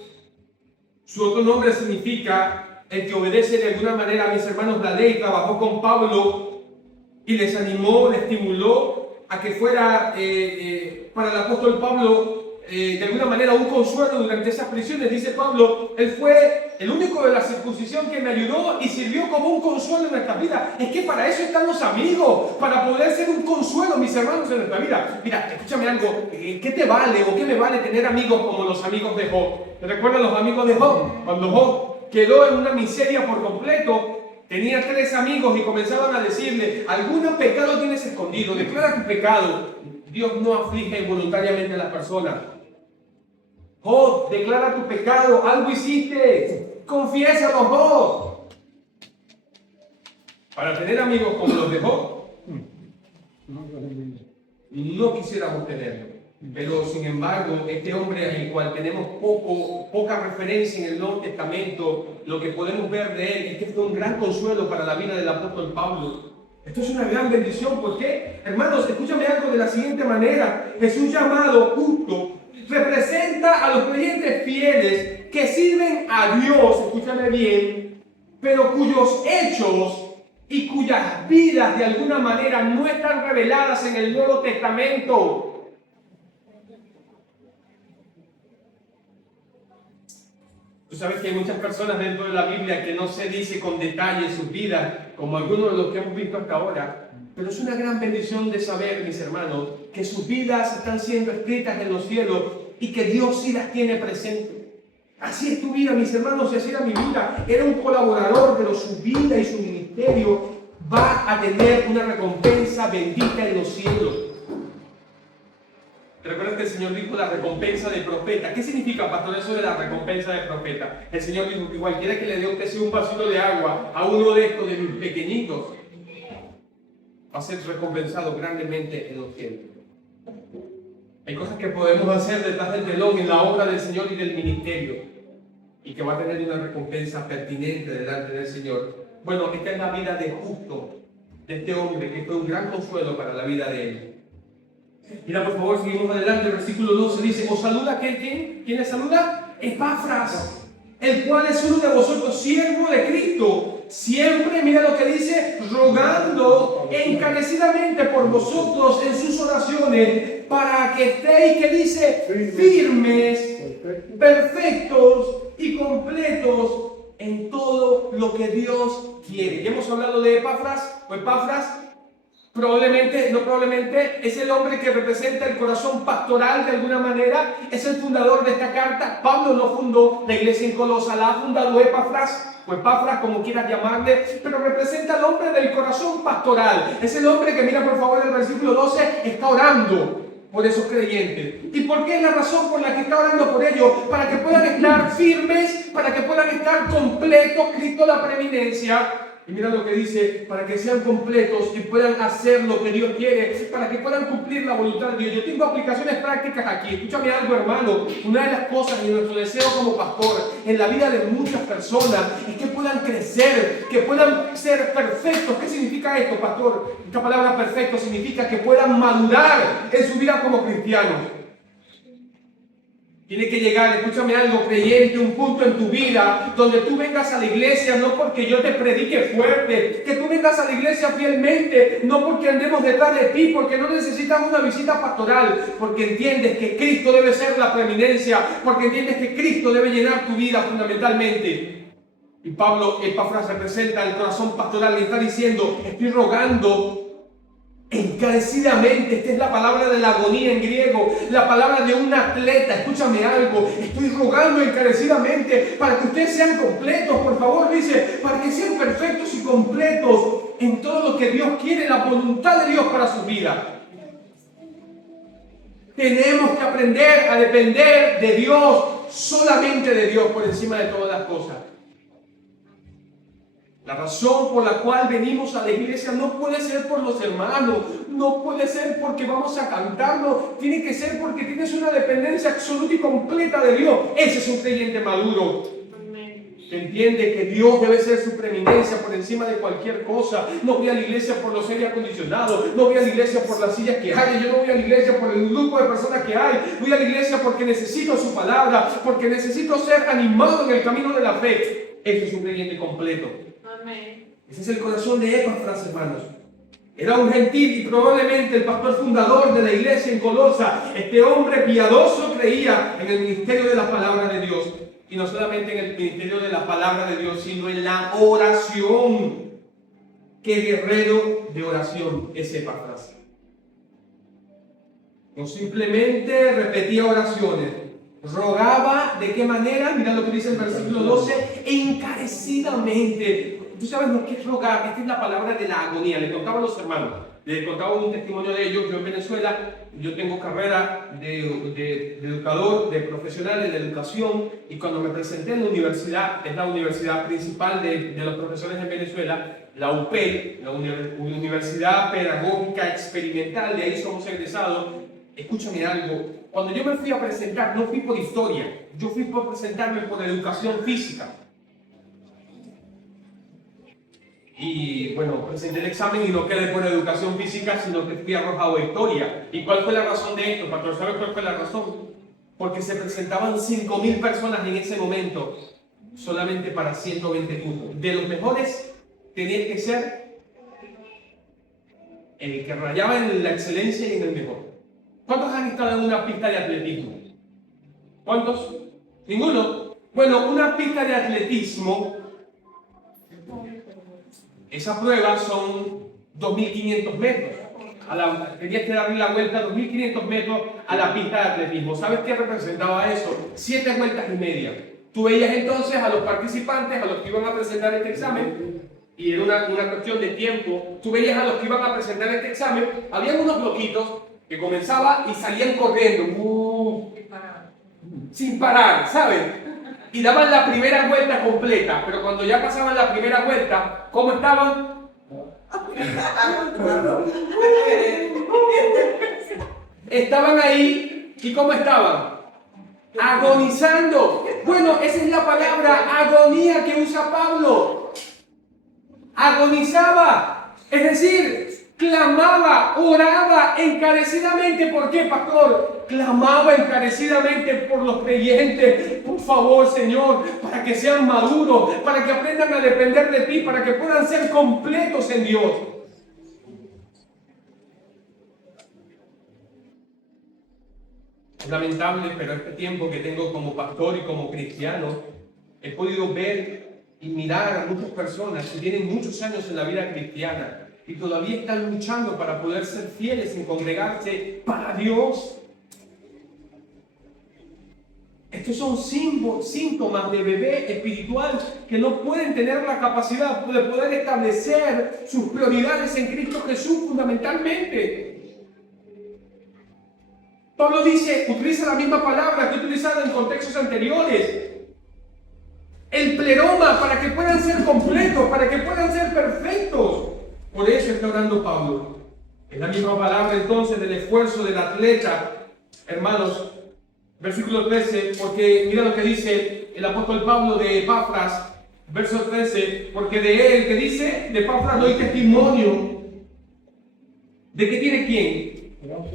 Su otro nombre significa el que obedece de alguna manera a mis hermanos la ley. Trabajó con Pablo y les animó, les estimuló a que fuera para el apóstol Pablo de alguna manera un consuelo durante esas prisiones. Dice Pablo, Él fue el único de la circuncisión que me ayudó y sirvió como un consuelo en nuestra vida. Es que para eso están los amigos, para poder ser un consuelo, mis hermanos, en nuestra vida. Mira, escúchame algo, ¿qué te vale o qué me vale tener amigos como los amigos de Job? ¿Te recuerdan los amigos de Job? Cuando Job quedó en una miseria por completo, tenía 3 amigos y comenzaban a decirle, algún pecado tienes escondido, declara tu pecado. Dios no aflige involuntariamente a las personas. Job, declara tu pecado, algo hiciste, confiésalo, Job. Para tener amigos como los de Job, no quisiéramos tenerlo. Pero sin embargo, este hombre al cual tenemos poca referencia en el Nuevo Testamento, lo que podemos ver de él es que fue un gran consuelo para la vida del apóstol Pablo. Esto es una gran bendición. ¿Por qué? Hermanos, escúchame algo de la siguiente manera. Jesús llamado justo representa a los creyentes fieles que sirven a Dios, escúchame bien, pero cuyos hechos y cuyas vidas de alguna manera no están reveladas en el Nuevo Testamento. Tú sabes que hay muchas personas dentro de la Biblia que no se dice con detalle sus vidas, como algunos de los que hemos visto hasta ahora. Pero es una gran bendición de saber, mis hermanos, que sus vidas están siendo escritas en los cielos y que Dios sí las tiene presentes. Así es tu vida, mis hermanos, y así era mi vida. Era un colaborador, pero su vida y su ministerio va a tener una recompensa bendita en los cielos. ¿Recuerdas que el Señor dijo la recompensa del profeta? ¿Qué significa, pastor, eso de la recompensa del profeta? El Señor dijo que cualquiera que le dé a usted un vasito de agua a uno de estos de mis pequeñitos va a ser recompensado grandemente en los cielos. Hay cosas que podemos hacer detrás del telón en la obra del Señor y del ministerio y que va a tener una recompensa pertinente delante del Señor. Bueno, esta es la vida de justo, de este hombre que fue un gran consuelo para la vida de él. Mira, por favor, seguimos adelante. El versículo 12 dice, ¿os saluda quién? ¿Quién les saluda? Epafras, el cual es uno de vosotros, siervo de Cristo. Siempre, mira lo que dice, rogando encarecidamente por vosotros en sus oraciones, para que estéis, que dice, firmes, perfectos y completos en todo lo que Dios quiere. Ya hemos hablado de Epafras, o Epafras. Probablemente es el hombre que representa el corazón pastoral de alguna manera, es el fundador de esta carta. Pablo no fundó la iglesia en Colosa, la ha fundado Epafras, o Epafras, como quieras llamarle, pero representa al hombre del corazón pastoral. Es el hombre que, mira por favor el versículo 12, está orando por esos creyentes. ¿Y por qué es la razón por la que está orando por ellos? Para que puedan estar firmes, para que puedan estar completos, Cristo la preeminencia. Y mira lo que dice, para que sean completos y puedan hacer lo que Dios quiere, para que puedan cumplir la voluntad de Dios. Yo tengo aplicaciones prácticas aquí. Escúchame algo, hermano. Una de las cosas y nuestro deseo como pastor en la vida de muchas personas es que puedan crecer, que puedan ser perfectos. ¿Qué significa esto, pastor? Esta palabra perfecto significa que puedan madurar en su vida como cristianos. Tiene que llegar, escúchame algo, creyente, un punto en tu vida donde tú vengas a la iglesia no porque yo te predique fuerte, que tú vengas a la iglesia fielmente, no porque andemos detrás de ti, porque no necesitas una visita pastoral, porque entiendes que Cristo debe ser la preeminencia, porque entiendes que Cristo debe llenar tu vida fundamentalmente. Y Pablo, Epafras, representa el corazón pastoral y está diciendo, estoy rogando encarecidamente. Esta es la palabra de la agonía en griego, la palabra de un atleta. Escúchame algo, estoy rogando encarecidamente para que ustedes sean completos, por favor, dice, para que sean perfectos y completos en todo lo que Dios quiere, la voluntad de Dios para su vida. Tenemos que aprender a depender de Dios, solamente de Dios, por encima de todas las cosas. La razón por la cual venimos a la iglesia no puede ser por los hermanos, no puede ser porque vamos a cantarlo, tiene que ser porque tienes una dependencia absoluta y completa de Dios. Ese es un creyente maduro, que entiende que Dios debe ser su preeminencia por encima de cualquier cosa. No voy a la iglesia por los aire acondicionados, no voy a la iglesia por las sillas que hay, yo no voy a la iglesia por el grupo de personas que hay, voy a la iglesia porque necesito su palabra, porque necesito ser animado en el camino de la fe. Ese es un creyente completo. Ese es el corazón de Epafras, hermanos. Era un gentil y probablemente el pastor fundador de la iglesia en Colosa. Este hombre piadoso, creía en el ministerio de la palabra de Dios. Y no solamente en el ministerio de la palabra de Dios, sino en la oración. ¡Qué guerrero de oración es Epafras! No simplemente repetía oraciones, rogaba. ¿De qué manera? Mira lo que dice el versículo 12, encarecidamente. ¿Tú sabes lo que es rogar? Esta es la palabra de la agonía. Le contaba a los hermanos, les contaba un testimonio de ellos. Yo en Venezuela, yo tengo carrera de educador, de profesional en educación, y cuando me presenté en la universidad, es la universidad principal de los profesores en Venezuela, la UPEL, la Universidad Pedagógica Experimental, de ahí somos egresados. Escúchame algo, cuando yo me fui a presentar, no fui por historia, yo fui por presentarme por educación física. Y bueno, presenté el examen y no quedé por educación física, sino que fui arrojado a historia. ¿Y cuál fue la razón de esto, pastor? ¿Sabe cuál fue la razón? Porque se presentaban 5.000 personas en ese momento, solamente para 120 cupos. De los mejores, tenía que ser el que rayaba en la excelencia y en el mejor. ¿Cuántos han estado en una pista de atletismo? ¿Cuántos? ¿Ninguno? Bueno, una pista de atletismo, esa prueba son 2.500 metros. Tenías que darle la vuelta 2.500 metros a la pista de atletismo. ¿Sabes qué representaba eso? 7 vueltas y media. Tú veías entonces a los participantes, a los que iban a presentar este examen, y era una cuestión de tiempo. Tú veías a los que iban a presentar este examen, habían unos bloquitos que comenzaban y salían corriendo, sin parar, ¿sabes? Y daban la primera vuelta completa, pero cuando ya pasaban la primera vuelta, ¿cómo estaban? Estaban ahí, ¿y cómo estaban? Agonizando. Bueno, esa es la palabra agonía que usa Pablo. Agonizaba, es decir, clamaba, oraba encarecidamente. ¿Por qué, pastor? Clamaba encarecidamente por los creyentes. Por favor, Señor, para que sean maduros, para que aprendan a depender de ti, para que puedan ser completos en Dios. Es lamentable, pero este tiempo que tengo como pastor y como cristiano, he podido ver y mirar a muchas personas que tienen muchos años en la vida cristiana y todavía están luchando para poder ser fieles en congregarse para Dios. Estos son síntomas de bebé espiritual que no pueden tener la capacidad de poder establecer sus prioridades en Cristo Jesús fundamentalmente. Pablo dice, utiliza la misma palabra que he utilizado en contextos anteriores. El pleroma, para que puedan ser completos, para que puedan ser perfectos. Por eso está orando Pablo. Es la misma palabra entonces del esfuerzo del atleta. Hermanos, versículo 13, porque mira lo que dice el apóstol Pablo de Epafras, verso 13, porque de él, que dice, de Epafras doy testimonio. ¿De qué tiene quién?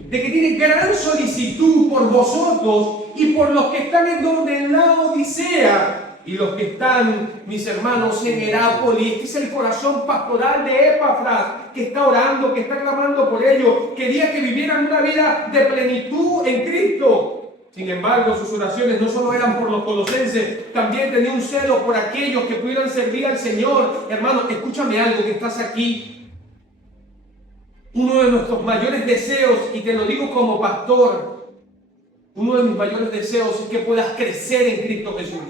De que tiene gran solicitud por vosotros y por los que están en la Odisea. Y los que están, mis hermanos, en Herápolis. Este es el corazón pastoral de Epafras, que está orando, que está clamando por ellos. Quería que vivieran una vida de plenitud en Cristo. Sin embargo, sus oraciones no solo eran por los colosenses, también tenía un celo por aquellos que pudieran servir al Señor. Hermano, escúchame algo, que estás aquí. Uno de nuestros mayores deseos, y te lo digo como pastor, uno de mis mayores deseos es que puedas crecer en Cristo Jesús.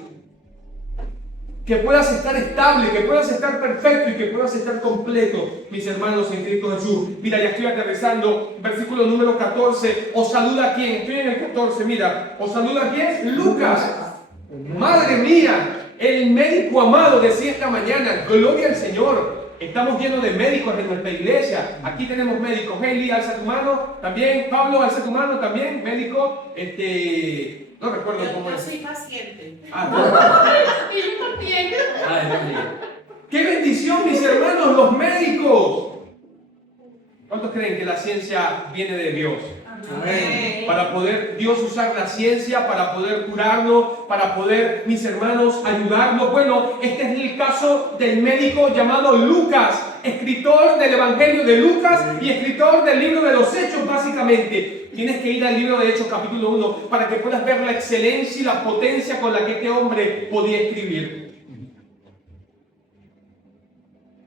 Que puedas estar estable, que puedas estar perfecto y que puedas estar completo, mis hermanos, en Cristo Jesús. Mira, ya estoy aterrizando. Versículo número 14. ¿Os saluda quién? Estoy en el 14, mira. ¿Os saluda quién? Lucas. Madre mía, el médico amado decía esta mañana, gloria al Señor. Estamos llenos de médicos en nuestra iglesia. Aquí tenemos médicos. Hailey, alza tu mano. También, Pablo, alza tu mano. También, médico. No recuerdo cómo es. Yo soy paciente. Y yo también. ¡Qué bendición, mis hermanos, los médicos! ¿Cuántos creen que la ciencia viene de Dios? Amén. Para poder Dios usar la ciencia, para poder curarnos, para poder, mis hermanos, ayudarnos. Bueno, este es el caso del médico llamado Lucas, escritor del Evangelio de Lucas y escritor del libro de los Hechos, básicamente. Tienes que ir al libro de Hechos, capítulo 1, para que puedas ver la excelencia y la potencia con la que este hombre podía escribir.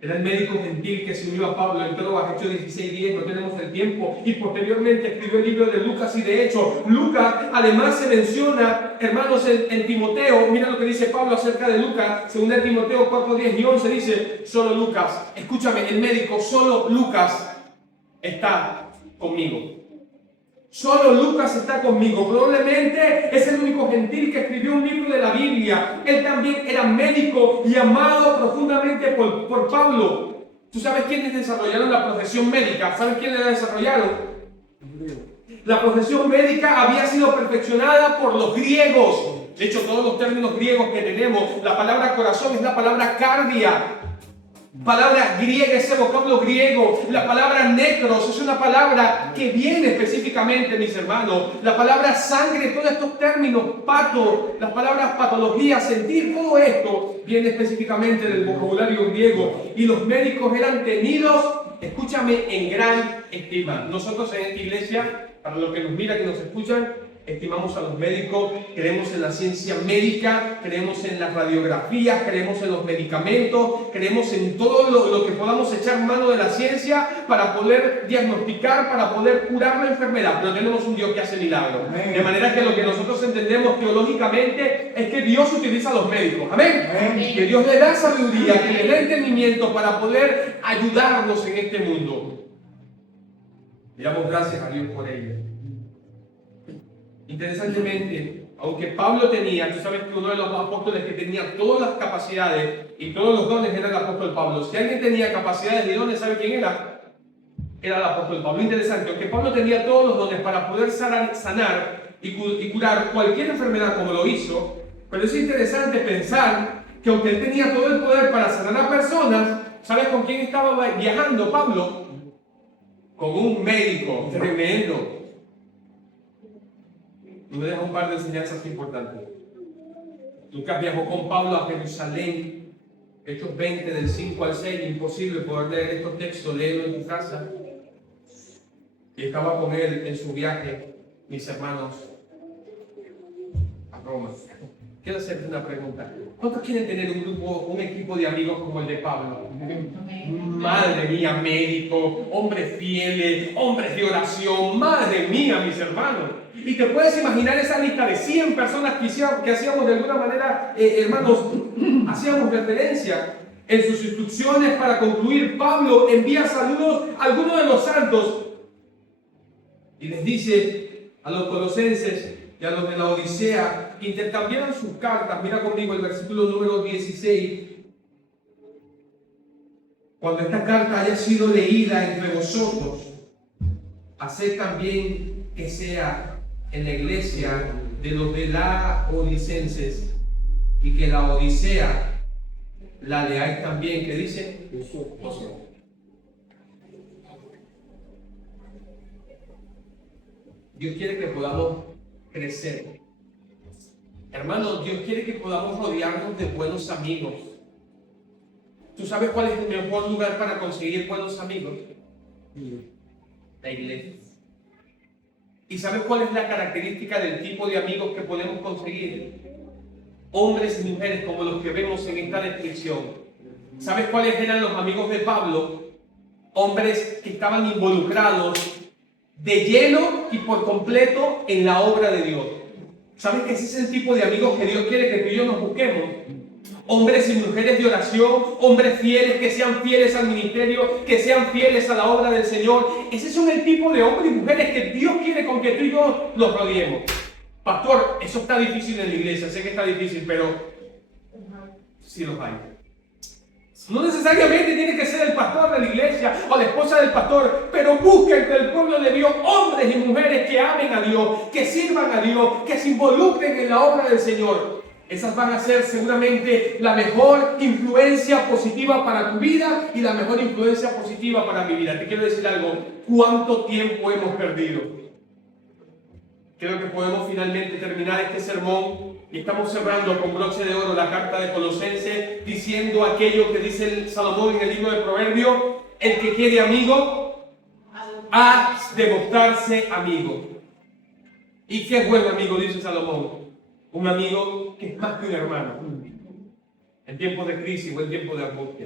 Era el médico gentil que se unió a Pablo en Troas, Hechos 16:10, no tenemos el tiempo, y posteriormente escribió el libro de Lucas y de Hechos. Lucas además se menciona, hermanos, en Timoteo. Mira lo que dice Pablo acerca de Lucas, según Timoteo 4:10 y 11, dice: solo Lucas, escúchame, el médico, solo Lucas está conmigo. Solo Lucas está conmigo. Probablemente es el único gentil que escribió un libro de la Biblia. Él también era médico y amado profundamente por Pablo. ¿Tú sabes quiénes desarrollaron la profesión médica? ¿Sabes quiénes la desarrollaron? La profesión médica había sido perfeccionada por los griegos. De hecho, todos los términos griegos que tenemos, la palabra corazón es la palabra cardia. Palabra griega, ese vocablo griego. La palabra necros es una palabra que viene específicamente, mis hermanos. La palabra sangre, todos estos términos, pato, las palabras patología, sentir, todo esto viene específicamente del vocabulario griego. Y los médicos eran tenidos, escúchame, en gran estima. Nosotros en esta iglesia, para los que nos miran, que nos escuchan, estimamos a los médicos, creemos en la ciencia médica, creemos en las radiografías, creemos en los medicamentos, creemos en todo lo que podamos echar mano de la ciencia para poder diagnosticar, para poder curar la enfermedad. Pero tenemos un Dios que hace milagros. Amén. De manera que lo que nosotros entendemos teológicamente es que Dios utiliza a los médicos. Amén. Amén. Que Dios le da sabiduría, que le da entendimiento para poder ayudarnos en este mundo. Le damos gracias a Dios por ello. Interesantemente, aunque Pablo tenía, tú sabes que uno de los apóstoles que tenía todas las capacidades y todos los dones era el apóstol Pablo. Si alguien tenía capacidades y dones, ¿sabe quién era? Era el apóstol Pablo. Interesante, aunque Pablo tenía todos los dones para poder sanar y curar cualquier enfermedad como lo hizo, pero es interesante pensar que aunque él tenía todo el poder para sanar a personas, ¿sabes con quién estaba viajando Pablo? Con un médico tremendo. Me deja un par de enseñanzas importantes. Lucas viajó con Pablo a Jerusalén, Hechos 20 del 5 al 6, imposible poder leer estos textos, léelo en tu casa. Y estaba con él en su viaje, mis hermanos, a Roma. Quiero hacerte una pregunta. ¿Cuántos quieren tener un equipo de amigos como el de Pablo? Madre mía, médico, hombres fieles, hombres de oración, madre mía, mis hermanos. Y te puedes imaginar esa lista de 100 personas que hacíamos de alguna manera, hermanos, hacíamos referencia. En sus instrucciones para concluir, Pablo envía saludos a algunos de los santos y les dice a los colosenses y a los de la Odisea que intercambiaran sus cartas. Mira conmigo el versículo número 16. Cuando esta carta haya sido leída entre vosotros, haced también que sea en la iglesia de los de la Odicenses, y que la Odisea la leáis también, que dice vosotros. Dios quiere que podamos crecer. Hermanos, Dios quiere que podamos rodearnos de buenos amigos. ¿Tú sabes cuál es el mejor lugar para conseguir buenos amigos? La iglesia. ¿Y sabes cuál es la característica del tipo de amigos que podemos conseguir? Hombres y mujeres como los que vemos en esta descripción. ¿Sabes cuáles eran los amigos de Pablo? Hombres que estaban involucrados de lleno y por completo en la obra de Dios. ¿Sabes que ese es el tipo de amigos que Dios quiere que tú y yo nos busquemos? Hombres y mujeres de oración, hombres fieles, que sean fieles al ministerio, que sean fieles a la obra del Señor. Ese son el tipo de hombres y mujeres que Dios quiere con que tú y yo los rodeemos. Pastor, eso está difícil en la iglesia, sé que está difícil, pero sí los hay. No necesariamente tiene que ser el pastor de la iglesia o la esposa del pastor, pero busca entre el pueblo de Dios hombres y mujeres que amen a Dios, que sirvan a Dios, que se involucren en la obra del Señor. Esas van a ser seguramente la mejor influencia positiva para tu vida y la mejor influencia positiva para mi vida. Te quiero decir algo, ¿cuánto tiempo hemos perdido? Creo que podemos finalmente terminar este sermón y estamos cerrando con broche de oro la carta de Colosenses diciendo aquello que dice el Salomón en el libro de Proverbios: el que quiere amigo ha de mostrarse amigo. ¿Y qué es buen amigo? Dice Salomón. Un amigo que es más que un hermano. En tiempos de crisis o en tiempos de angustia.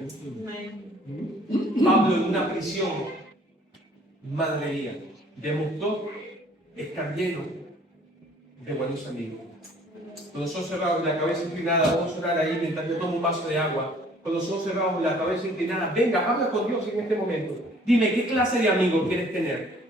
Pablo, en una prisión, madre mía, demostró estar lleno de buenos amigos. Con los ojos cerrados, la cabeza inclinada, vamos a orar ahí mientras yo tomo un vaso de agua. Con los ojos cerrados, la cabeza inclinada, venga, habla con Dios en este momento. Dime, ¿qué clase de amigo quieres tener?